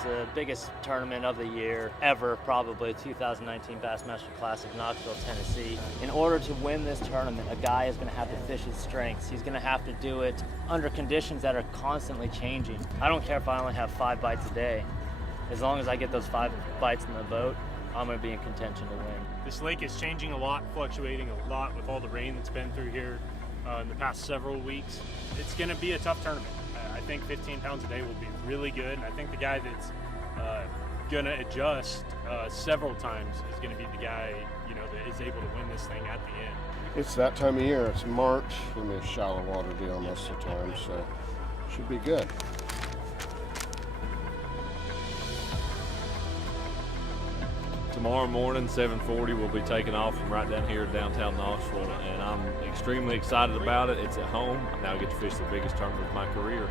It's the biggest tournament of the year ever, probably, 2019 Bassmaster Classic, Knoxville, Tennessee. In order to win this tournament, a guy is going to have to fish his strengths. He's going to have to do it under conditions that are constantly changing. I don't care if I only have 5 bites a day. As long as I get those 5 bites in the boat, I'm going to be in contention to win. This lake is changing a lot, fluctuating a lot with all the rain that's been through here in the past several weeks. It's going to be a tough tournament. I think 15 pounds a day will be really good, and I think the guy that's going to adjust several times is going to be the guy, you know, that is able to win this thing at the end. It's that time of year. It's March. It's going to be a shallow water deal most of the time, so should be good. Tomorrow morning, 7:40, we'll be taking off from right down here in downtown Knoxville, and I'm extremely excited about it. It's at home. Now I get to fish the biggest tournament of my career.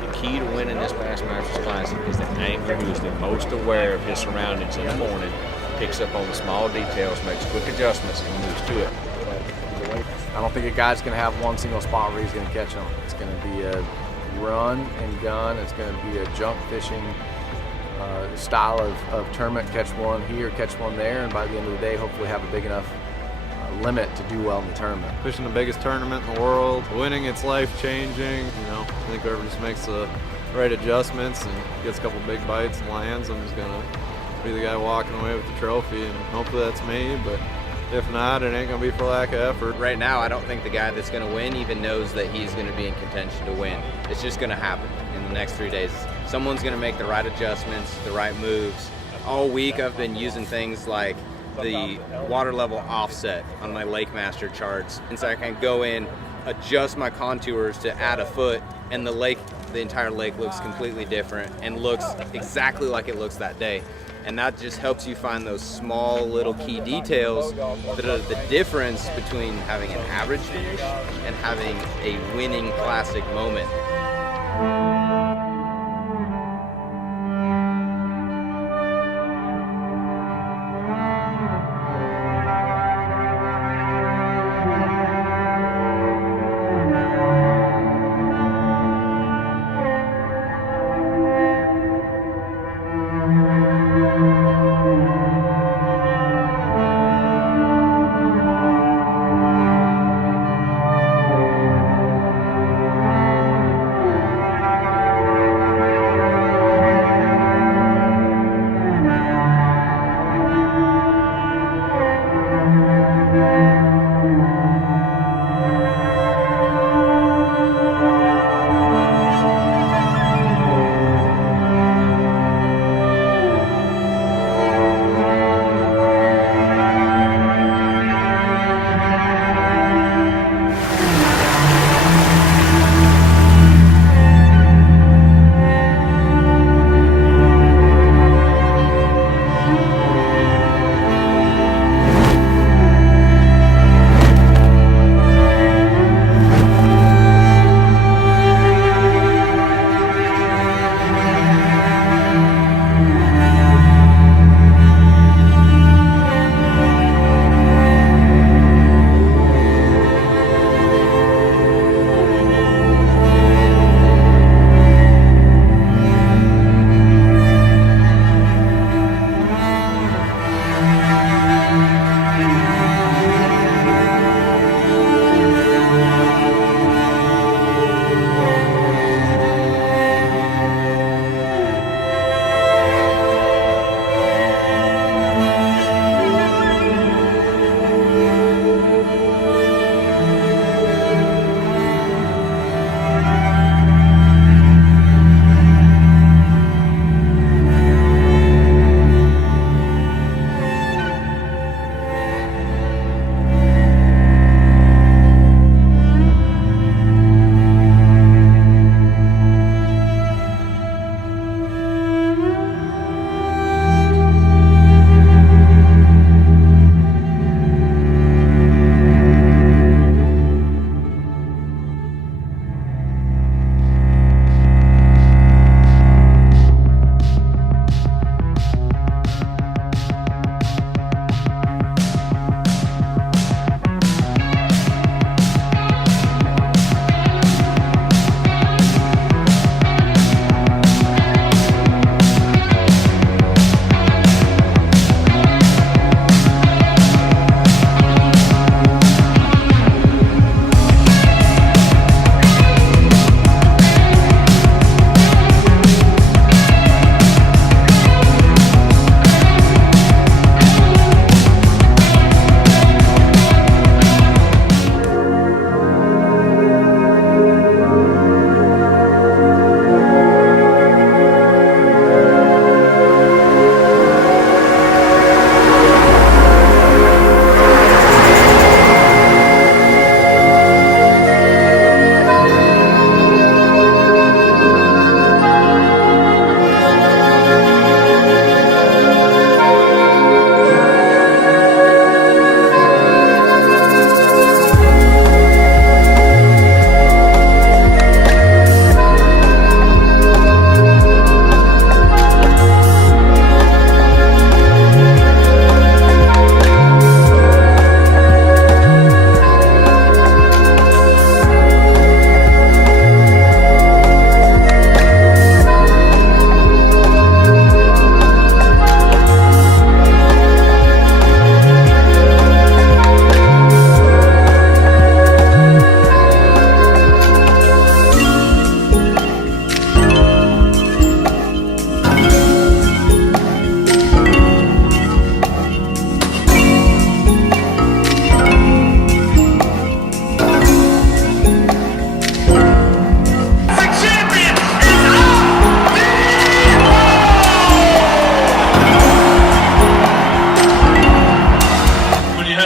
The key to winning this Bassmaster Classic is the angler who is the most aware of his surroundings in the morning, picks up on the small details, makes quick adjustments, and moves to it. I don't think a guy's going to have one single spot where he's going to catch them. It's going to be a run and gun. It's going to be a junk fishing style of tournament. Catch one here, catch one there, and by the end of the day, hopefully have a big enough limit to do well in the tournament. Fishing the biggest tournament in the world, winning, it's life-changing. You know, I think whoever just makes the right adjustments and gets a couple big bites and lands them is going to be the guy walking away with the trophy, and hopefully that's me, but if not, it ain't going to be for lack of effort. Right now, I don't think the guy that's going to win even knows that he's going to be in contention to win. It's just going to happen in the next 3 days. Someone's going to make the right adjustments, the right moves. All week I've been using things like the water level offset on my Lake Master charts. And so I can go in, adjust my contours to add a foot, and the entire lake looks completely different and looks exactly like it looks that day. And that just helps you find those small little key details that are the difference between having an average finish and having a winning classic moment.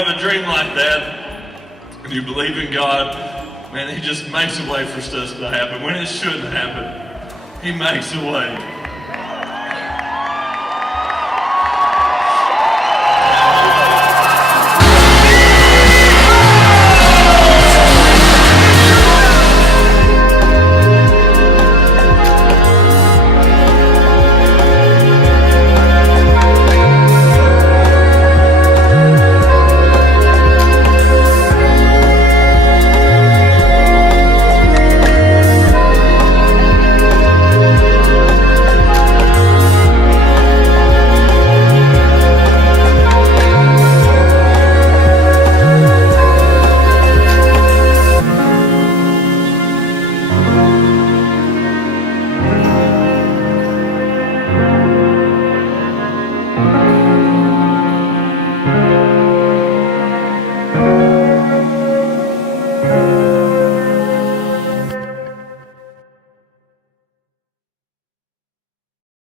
have a dream like that, and you believe in God, man, He just makes a way for stuff to happen. When it shouldn't happen, He makes a way.